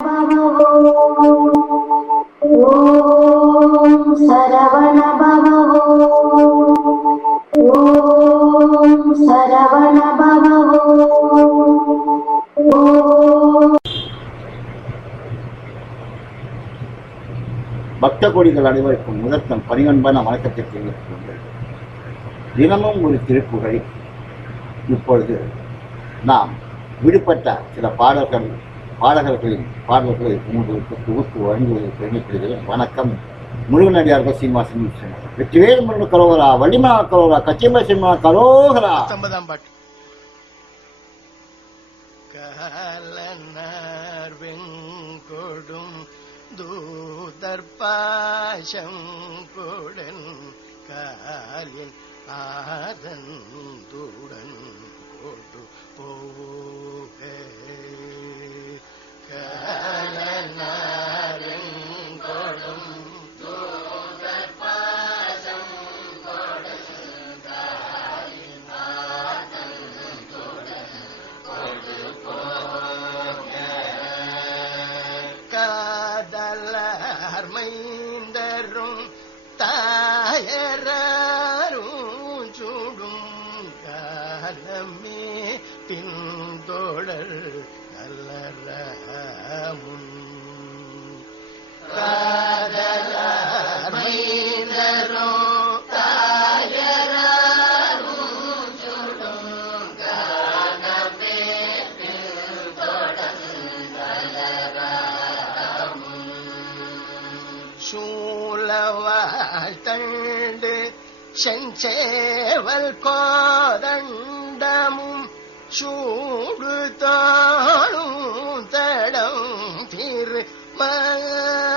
பக்த கோடிகள் அனைவருக்கும் முதற்கண் பணிவன்பான வணக்கத்தை தெரிவித்துக் தினமும் ஒரு திருப்புகழை இப்பொழுது நாம் விடுபட்ட சில பாடல்கள் பாடகர்களின் பாடல்களை உங்களுக்கு தொகுத்து வழங்குவதை பெருமைப்படுகிறேன் வணக்கம். முருகனடியார்கள் சீனிவாசன் விஸ்வநாதன். வெற்றிவேல் முருக கரோகரா வள்ளிமலா கரோகரா கச்சியம்ப சினிமா கரோகரா. பத்தொன்பதாம் பாட்டு. காலனார் வெங்கொடும் கொடன் காலில் ஆதன் தாயரும் சுடும் காலமே பின்தொடர் நல்ல முன் சூழவாள் தண்டு செஞ்சேவல் கோதண்டமும் சூடு தாழும் தடம் திரு மக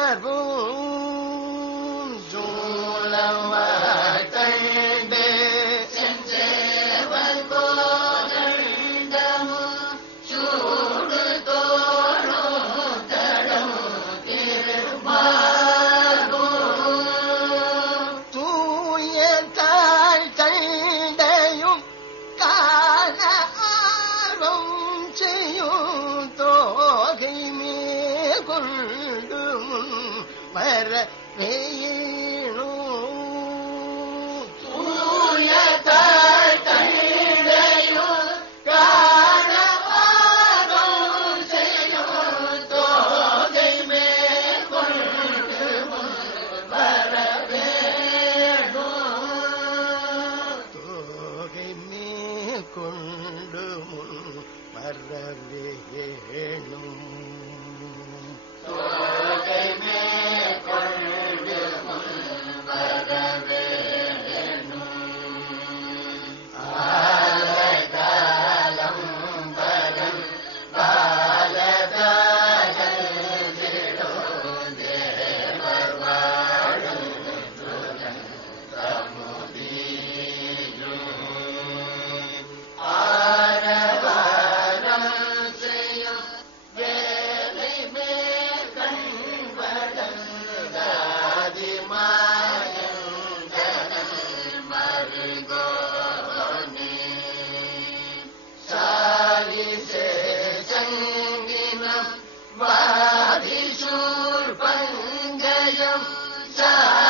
தோகை மேற்கொண்டு தோகை மேற்கொண்டு முன் பங்கயம்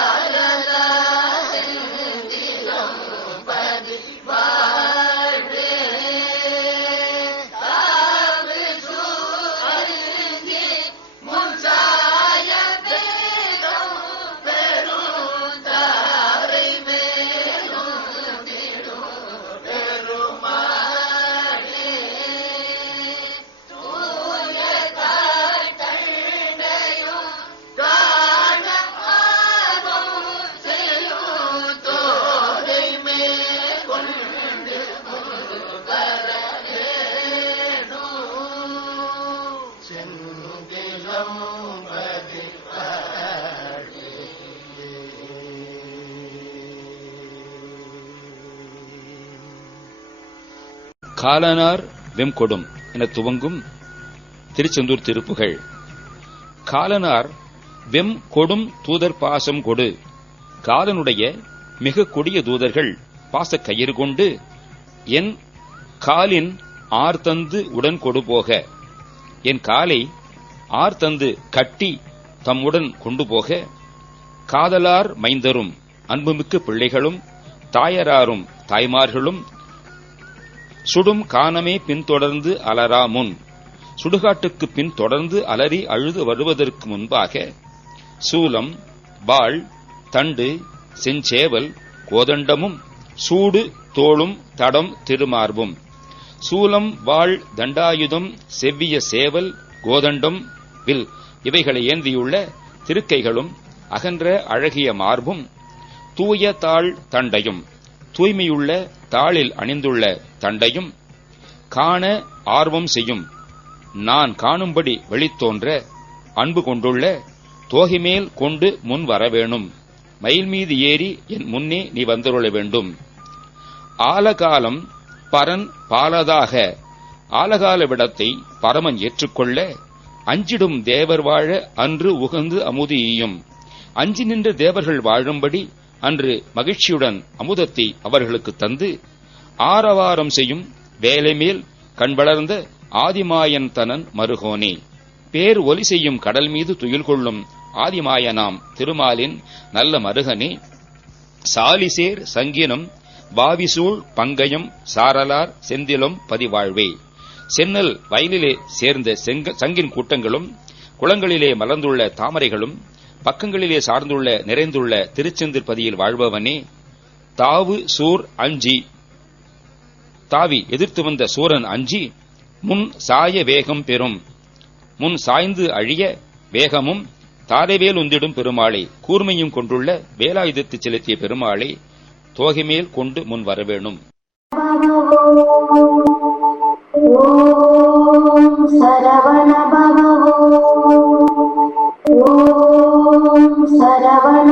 காலனார் வெம்கொடும் என துவங்கும் திருச்செந்தூர் திருப்புகள். காலனார் வெம் கொடும் தூதர் பாசம் கொடு. காலனுடைய மிக கொடிய தூதர்கள் பாசக் கயிறு கொண்டு என் காலின் ஆர்தந்து உடன் கொடு போக. என் காலை ஆர் தந்து கட்டி தம்முடன் கொண்டு போக காதலார் மைந்தரும் அன்புமிக்க பிள்ளைகளும் தாயராரும் தாய்மார்களும் சுடும் காணமே பின்தொடர்ந்து அலரா முன். சுடுகாட்டுக்கு பின் தொடர்ந்து அலறி அழுது வருவதற்கு முன்பாக சூலம் வாள் தண்டு செஞ்சேவல் கோதண்டமும் சூடு தோளும் தடம் திருமார்பும். சூலம் வாள் தண்டாயுதம் செவ்விய சேவல் கோதண்டம் வில் இவைகளை ஏந்தியுள்ள திருக்கைகளும் அகன்ற அழகிய மார்பும் தூய தாள் தண்டையும் தூய்மையுள்ள தாளில் அணிந்துள்ள தண்டையும் காண ஆர்வம் செய்யும். நான் காணும்படி வெளித்தோன்ற அன்பு கொண்டுள்ள தோகிமேல் கொண்டு முன் வரவேணும் மயில் மீது ஏறி என் முன்னே நீ வந்துருள வேண்டும். ஆலகாலம் பரன் பாலதாக ஆலகால விடத்தை பரமன் ஏற்றுக்கொள்ள அஞ்சிடும் தேவர் வாழ அன்று உகந்து அமுதி ஈயும் அஞ்சி நின்ற தேவர்கள் வாழும்படி அன்று மகிழ்ச்சியுடன் அமுதத்தை அவர்களுக்கு தந்து ஆரவாரம் செய்யும் வேலை மேல் கண் வளர்ந்த ஆதிமாயன் தனன் மருகோனே. பேர் ஒலி செய்யும் கடல் மீது துயில் கொள்ளும் ஆதிமாயனாம் திருமாலின் நல்ல மருகனே. சாலிசேர் சங்கினம் வாவிசூழ் பங்கயம் சாரலார் செந்திலம் பதிவாழ்வே. சென்னல் வயலிலே சேர்ந்த செங்க- சங்கின் கூட்டங்களும் குளங்களிலே மலர்ந்துள்ள தாமரைகளும் பக்கங்களிலே சார்ந்துள்ள நிறைந்துள்ள திருச்செந்தூர் பதியில் வாழ்பவனே தாவு சூர் அஞ்சி தாவி எதிர்த்து வந்த சூரன் அஞ்சி முன் சாய வேகம் பெறும் முன் சாய்ந்து அழிய வேகமும் தாரைவேல் உந்திடும் பெருமாளை கூர்மையும் கொண்டுள்ள வேலாயுதத்தை செலுத்திய பெருமாளை தோகைமேல் கொண்டு முன் வரவேணும். सरवण भवो। ॐ सरवण